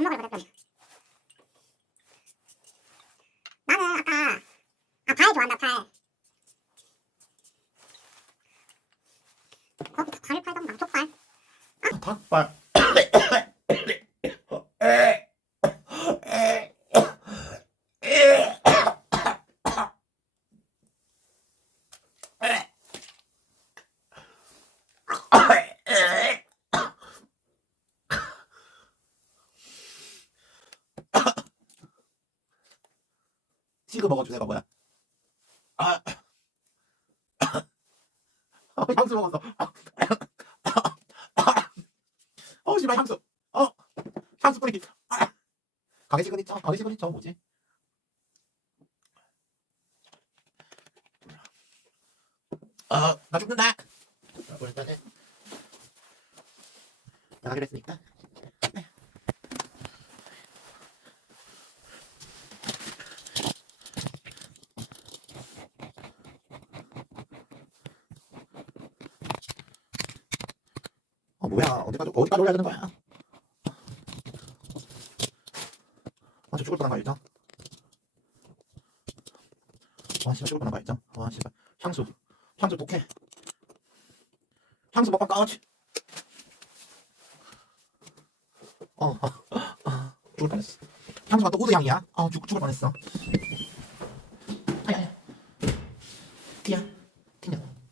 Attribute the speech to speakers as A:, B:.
A: 나는 아까 아 과일 좋아한다 과일. 거기 과일 팔던가 족발.
B: 닭발. 찍어 먹어주세요 뭐야? 아, 아, 향수 먹었어. 어, 씨발 향수. 어, 향수 뿌리기. 아. 가게 시그니처, 가게 시그니처 뭐지? 어, 나 죽는다. 자, 일단은 나가기로 했으니까. 어, 뭐야? 어디까지 어디까지 올려야 되는 거야? 아, 저 죽을 뻔한 거 알죠? 와, 씨발 죽을 뻔한 거 알죠? 와, 씨발 향수, 향수 독해. 향수 먹방 까치. 어, 어, 어, 죽을 뻔했어. 향수가 또 우드 향이야? 아, 죽 죽을 뻔했어.